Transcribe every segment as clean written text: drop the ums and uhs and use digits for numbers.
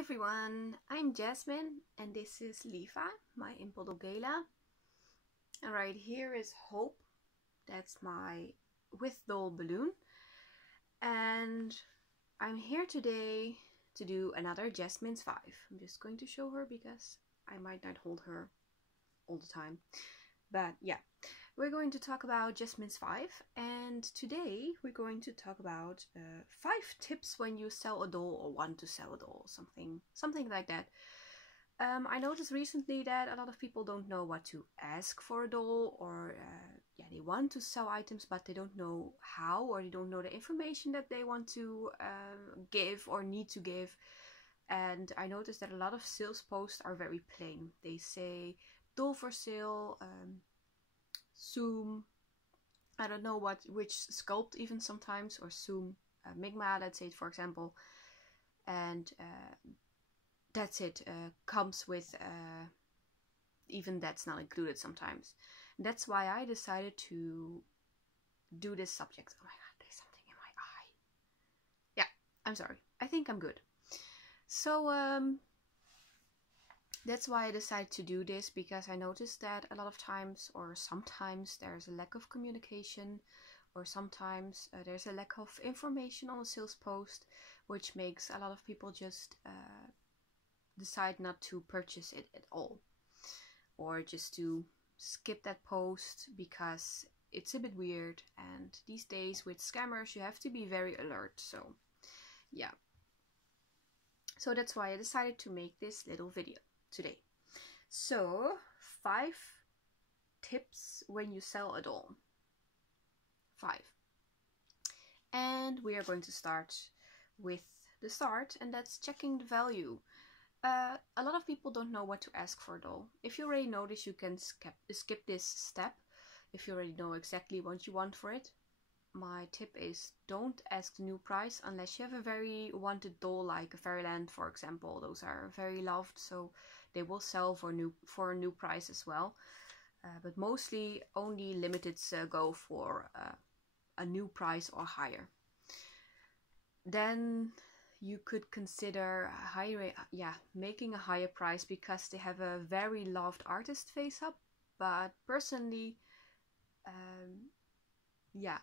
everyone, I'm Jasmine and this is Liva, my Impodogela. And right here is Hope, that's my with doll balloon. And I'm here today to do another Jasmine's 5. I'm just going to show her because I might not hold her all the time. But yeah, we're going to talk about Jasmine's 5, and today we're going to talk about 5 tips when you sell a doll or want to sell a doll, something like that. I noticed recently that a lot of people don't know what to ask for a doll, or they want to sell items but they don't know how, or they don't know the information that they want to give or need to give. And I noticed that a lot of sales posts are very plain. They say doll for sale, Zoom, I don't know which sculpt even sometimes, or Zoom Migma, let's say, for example, and that's it. Comes with even that's not included sometimes. And that's why I decided to do this subject. Oh my god, there's something in my eye. Yeah, I'm sorry. I think I'm good. So that's why I decided to do this, because I noticed that a lot of times, or sometimes, there's a lack of communication, or sometimes there's a lack of information on a sales post, which makes a lot of people just decide not to purchase it at all, or just to skip that post because it's a bit weird. And these days with scammers you have to be very alert. So yeah, so that's why I decided to make this little video today. So 5 tips when you sell a doll. 5. And we are going to start with the start, and that's checking the value. A lot of people don't know what to ask for a doll. If you already know this, you can skip this step. If you already know exactly what you want for it, my tip is don't ask the new price unless you have a very wanted doll, like a Fairyland, for example. Those are very loved, so they will sell for a new price as well. But mostly only limiteds go for a new price or higher. Then you could consider making a higher price because they have a very loved artist face up. But personally,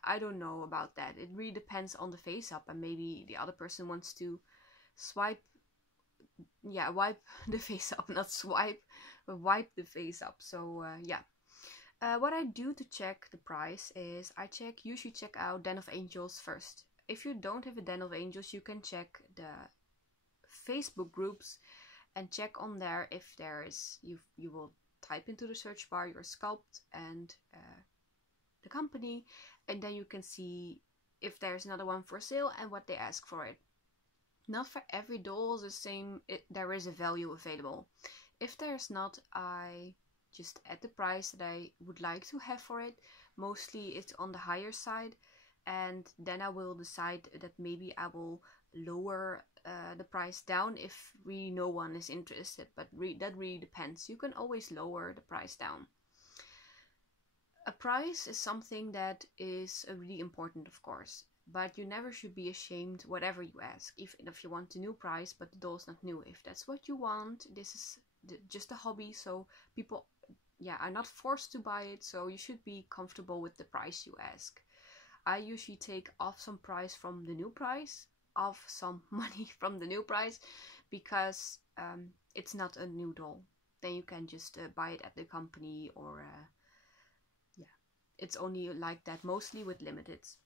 I don't know about that. It really depends on the face up, and maybe the other person wants to wipe the face up, not swipe, but wipe the face up. So what I do to check the price is I usually check out Den of Angels first. If you don't have a Den of Angels, you can check the Facebook groups and check on there if there is, you will type into the search bar your sculpt and the company, and then you can see if there's another one for sale and what they ask for it. Not for every doll the same, there is a value available. If there's not, I just add the price that I would like to have for it. Mostly it's on the higher side, and then I will decide that maybe I will lower the price down if really no one is interested. But that really depends. You can always lower the price down. A price is something that is really important, of course, but you never should be ashamed whatever you ask, even if you want a new price but the doll's not new. If that's what you want, this is just a hobby, so people are not forced to buy it, so you should be comfortable with the price you ask. I usually take off some price from the new price, off some money from the new price, because it's not a new doll. Then you can just buy it at the company, or it's only like that mostly with limiteds.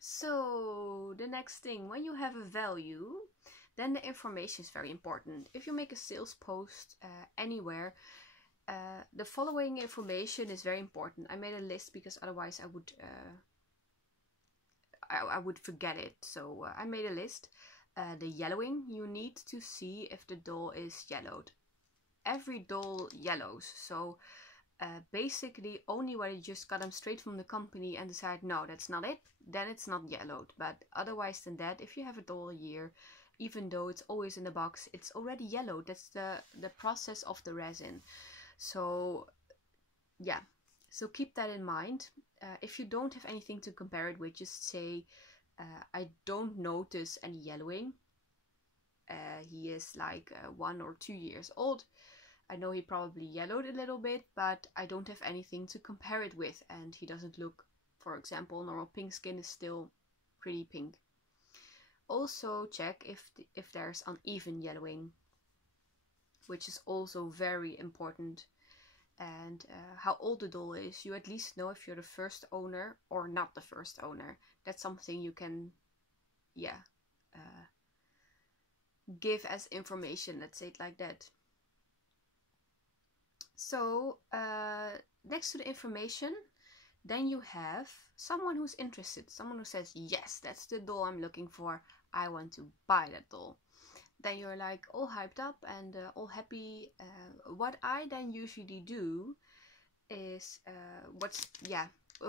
So the next thing, when you have a value, then the information is very important. If you make a sales post anywhere, the following information is very important. I made a list because otherwise I would forget it. So I made a list. The yellowing, you need to see if the doll is yellowed. Every doll yellows, so basically only when you just got them straight from the company and decide no, that's not it, then it's not yellowed. But otherwise than that, if you have a doll a year, even though it's always in the box, it's already yellowed. That's the process of the resin. So yeah, so keep that in mind. If you don't have anything to compare it with, just say I don't notice any yellowing. He is like 1 or 2 years old. I know he probably yellowed a little bit, but I don't have anything to compare it with, and he doesn't look, for example, normal pink skin is still pretty pink. Also check if there's uneven yellowing, which is also very important. And how old the doll is, you at least know if you're the first owner or not the first owner. That's something you can, yeah, give as information, let's say it like that. So next to the information, then you have someone who's interested, someone who says, yes, that's the doll I'm looking for, I want to buy that doll. Then you're like all hyped up and all happy. What I then usually do is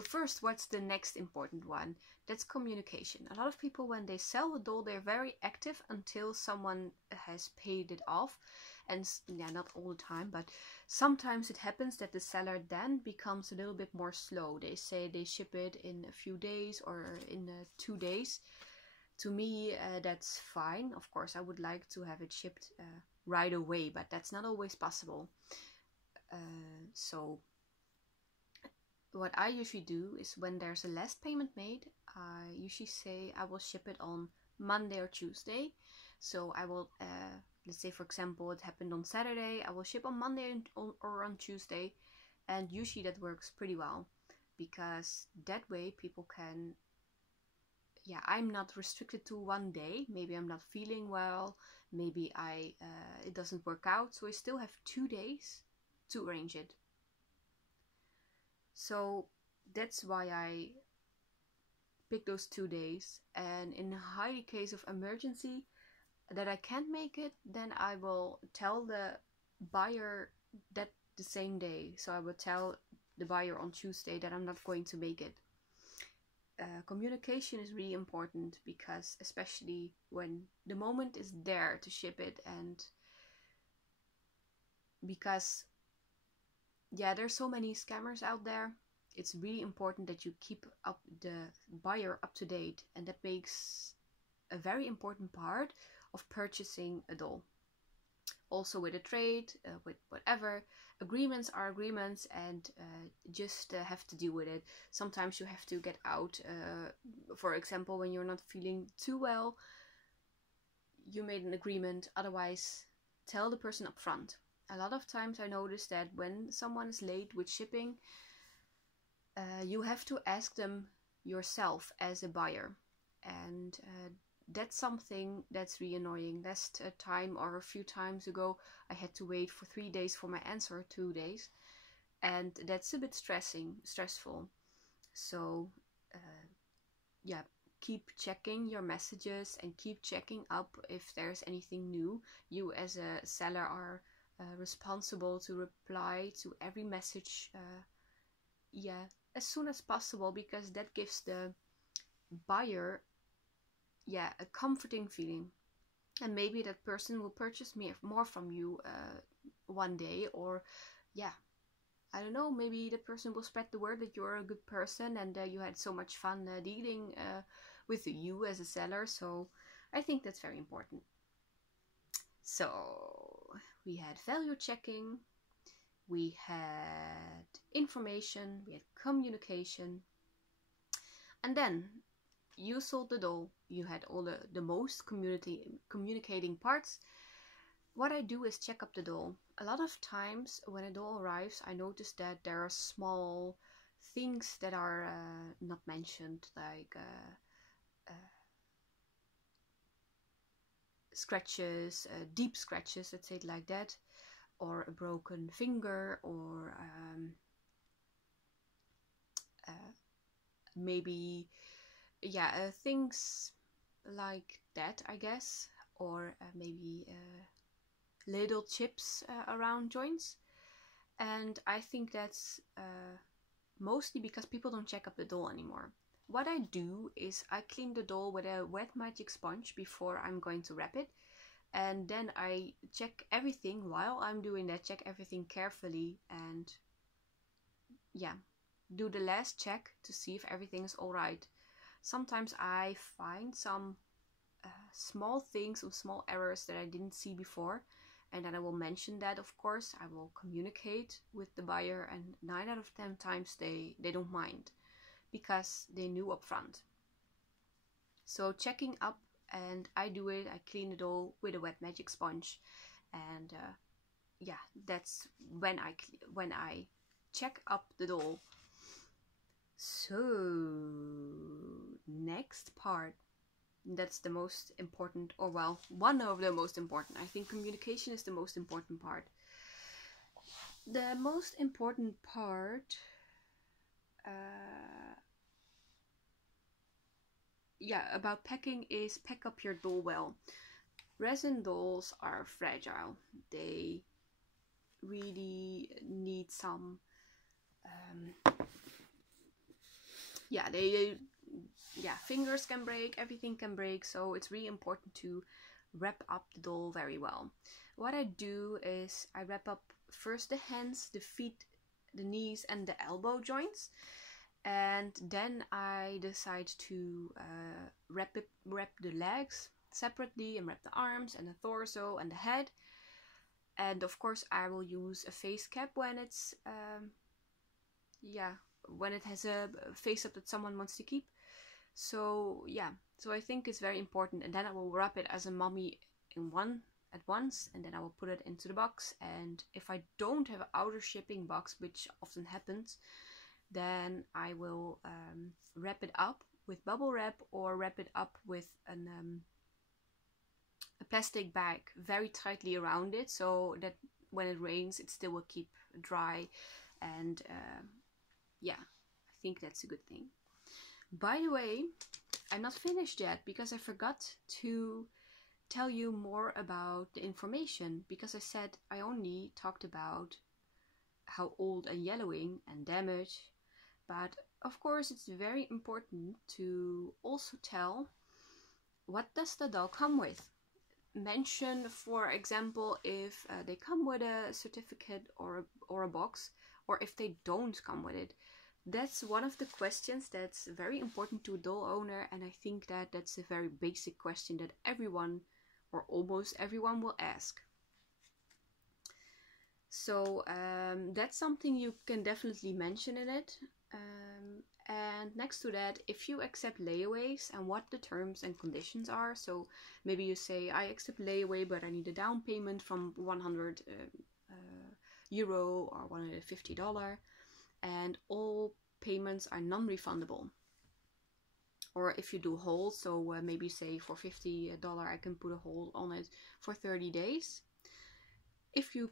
first, what's the next important one? That's communication. A lot of people, when they sell a doll, they're very active until someone has paid it off. And yeah, not all the time, but sometimes it happens that the seller then becomes a little bit more slow. They say they ship it in a few days or in 2 days. To me, that's fine. Of course, I would like to have it shipped right away, but that's not always possible. So what I usually do is, when there's a last payment made, I usually say I will ship it on Monday or Tuesday. So I will, let's say for example, it happened on Saturday, I will ship on Monday or on Tuesday. And usually that works pretty well, because that way people can, yeah, I'm not restricted to one day. Maybe I'm not feeling well, maybe it doesn't work out, so I still have 2 days to arrange it. So that's why I pick those 2 days. And in a high case of emergency that I can't make it, then I will tell the buyer that the same day. So I will tell the buyer on Tuesday that I'm not going to make it. Communication is really important, because especially when the moment is there to ship it, and because yeah, there's so many scammers out there, it's really important that you keep up the buyer up to date, and that makes a very important part of purchasing a doll. Also with a trade, with whatever, agreements are agreements, and just have to deal with it. Sometimes you have to get out, for example, when you're not feeling too well, you made an agreement, otherwise tell the person up front. A lot of times I notice that when someone is late with shipping, you have to ask them yourself as a buyer, and that's something that's really annoying. Last time, or a few times ago, I had to wait for 3 days for my answer, 2 days, and that's a bit stressful. So yeah, keep checking your messages and keep checking up if there's anything new. You as a seller are responsible to reply to every message as soon as possible, because that gives the buyer a comforting feeling, and maybe that person will purchase more from you one day, or I don't know, maybe the person will spread the word that you're a good person, and you had so much fun dealing with you as a seller. So I think that's very important. So we had value checking, we had information, we had communication, and then you sold the doll. You had all the most communicating parts. What I do is check up the doll. A lot of times when a doll arrives, I notice that there are small things that are not mentioned, like scratches, deep scratches, let's say it like that, or a broken finger, or maybe things like that, I guess, or maybe little chips around joints. And I think that's mostly because people don't check up the doll anymore. What I do is I clean the doll with a wet magic sponge before I'm going to wrap it, and then I check everything. While I'm doing that, check everything carefully, and do the last check to see if everything is alright. Sometimes I find some small things, some small errors that I didn't see before, and then I will mention that. Of course, I will communicate with the buyer, and 9 out of 10 times they don't mind because they knew upfront. So checking up, and I do it. I clean the doll with a wet magic sponge, and yeah, that's when I check up the doll. So next part, that's the most important, or well, one of the most important. I think communication is the most important part. The most important part, yeah, about packing is pack up your doll well. Resin dolls are fragile. They really need some fingers can break, everything can break, so it's really important to wrap up the doll very well. What I do is I wrap up first the hands, the feet, the knees and the elbow joints, and then I decide to wrap the legs separately, and wrap the arms and the torso and the head. And of course I will use a face cap when it's when it has a face up that someone wants to keep. So yeah, so I think it's very important. And then I will wrap it as a mummy at once, and then I will put it into the box. And if I don't have an outer shipping box, which often happens, then I will wrap it up with bubble wrap, or wrap it up with a plastic bag very tightly around it, so that when it rains it still will keep dry. And yeah, I think that's a good thing. By the way, I'm not finished yet, because I forgot to tell you more about the information, because I said I only talked about how old and yellowing and damage, but of course it's very important to also tell what does the doll come with. Mention, for example, if they come with a certificate or a box, or if they don't come with it. That's one of the questions that's very important to a doll owner, and I think that that's a very basic question that everyone, or almost everyone, will ask. So that's something you can definitely mention in it. And next to that, if you accept layaways and what the terms and conditions are. So maybe you say, I accept layaway, but I need a down payment from 100 euro or $150, and all payments are non-refundable. Or if you do hold, so maybe you say for $50 I can put a hold on it for 30 days. If you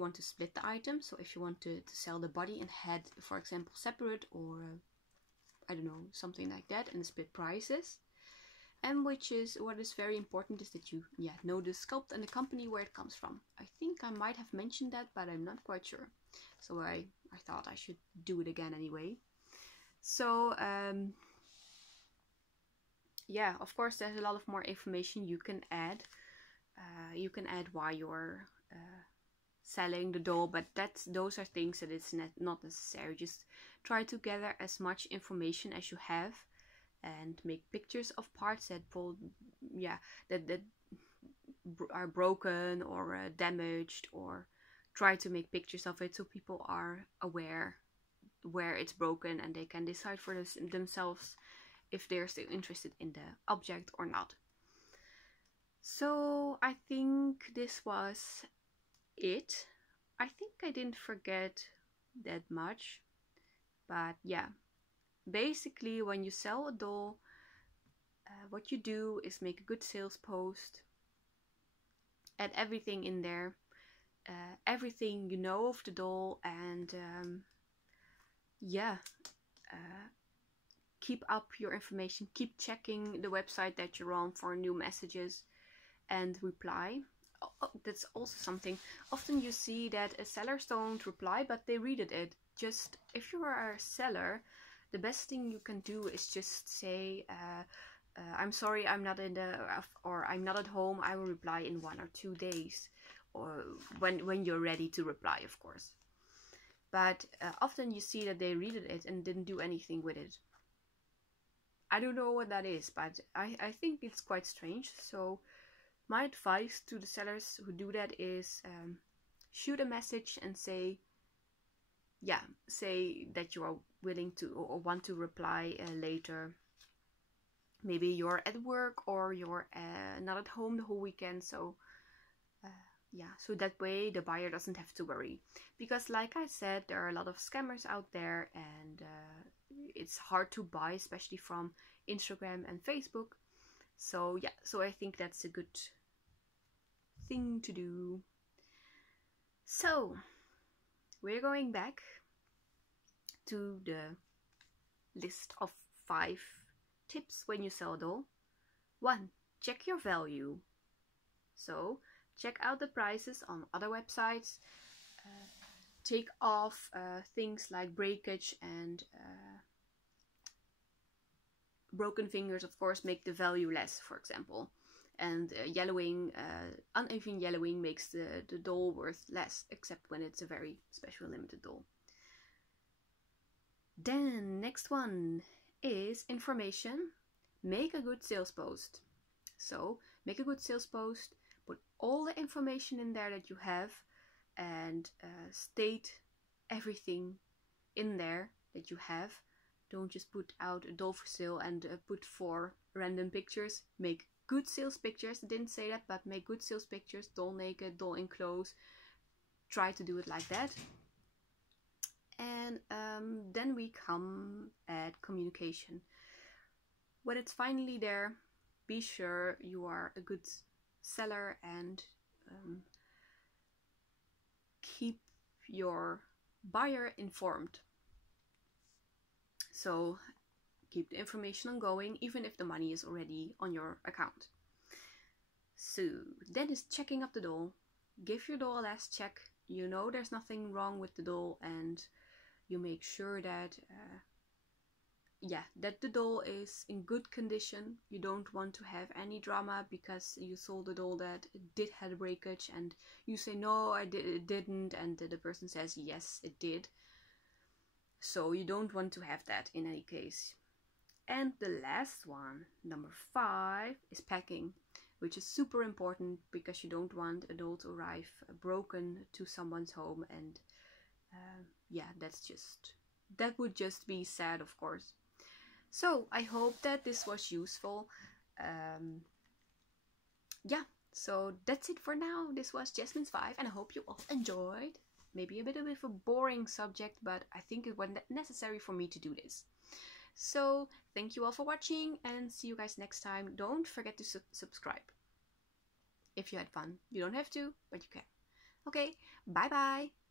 want to split the item, so if you want to sell the body and head, for example, separate, or I don't know, something like that, and split prices. And what is very important is that you know the sculpt and the company where it comes from. I think I might have mentioned that, but I'm not quite sure. So I thought I should do it again anyway. So yeah, of course there's a lot of more information you can add. You can add why you're selling the doll, but those are things that it's not necessary. Just try to gather as much information as you have, and make pictures of parts that are broken or damaged, or try to make pictures of it so people are aware where it's broken, and they can decide for themselves if they're still interested in the object or not. So I think this was it. I think I didn't forget that much, but yeah, basically when you sell a doll, what you do is make a good sales post, add everything in there, everything you know of the doll, and keep up your information, keep checking the website that you're on for new messages, and reply. Oh, that's also something. Often you see that sellers don't reply, but they read it. Just, if you are a seller, the best thing you can do is just say, I'm sorry, I'm not I'm not at home, I will reply in 1 or 2 days, or when you're ready to reply, of course. But often you see that they read it and didn't do anything with it. I don't know what that is, but I think it's quite strange. So my advice to the sellers who do that is shoot a message and say, yeah, say that you are willing to or want to reply later. Maybe you're at work or you're not at home the whole weekend, so yeah, so that way the buyer doesn't have to worry. Because like I said, there are a lot of scammers out there, and it's hard to buy, especially from Instagram and Facebook. So yeah, so I think that's a good thing to do. So we're going back to the list of 5 tips when you sell a doll. 1. Check your value. So check out the prices on other websites. Take off things like breakage and broken fingers, of course, make the value less, for example. And yellowing, uneven yellowing makes the doll worth less, except when it's a very special limited doll. Then next one is information. Make a good sales post. So make a good sales post, put all the information in there that you have, and state everything in there that you have. Don't just put out a doll for sale and put 4 random pictures. Make good sales pictures. I didn't say that, but make good sales pictures. Doll naked, doll in clothes. Try to do it like that. And then we come at communication. When it's finally there, be sure you are a good seller and keep your buyer informed. So keep the information ongoing, even if the money is already on your account. So then is checking up the doll. Give your doll a last check. You know there's nothing wrong with the doll, and you make sure that that the doll is in good condition. You don't want to have any drama because you sold a doll that did have breakage and you say no, it didn't, and the person says yes, it did. So you don't want to have that in any case. And the last one, number 5, is packing, which is super important because you don't want a doll to arrive broken to someone's home, and that would just be sad, of course. So I hope that this was useful. So that's it for now. This was Yasmin's 5, and I hope you all enjoyed. Maybe a bit of a boring subject, but I think it was necessary for me to do this. So thank you all for watching, and see you guys next time. Don't forget to subscribe if you had fun. You don't have to, but you can. Okay, bye bye.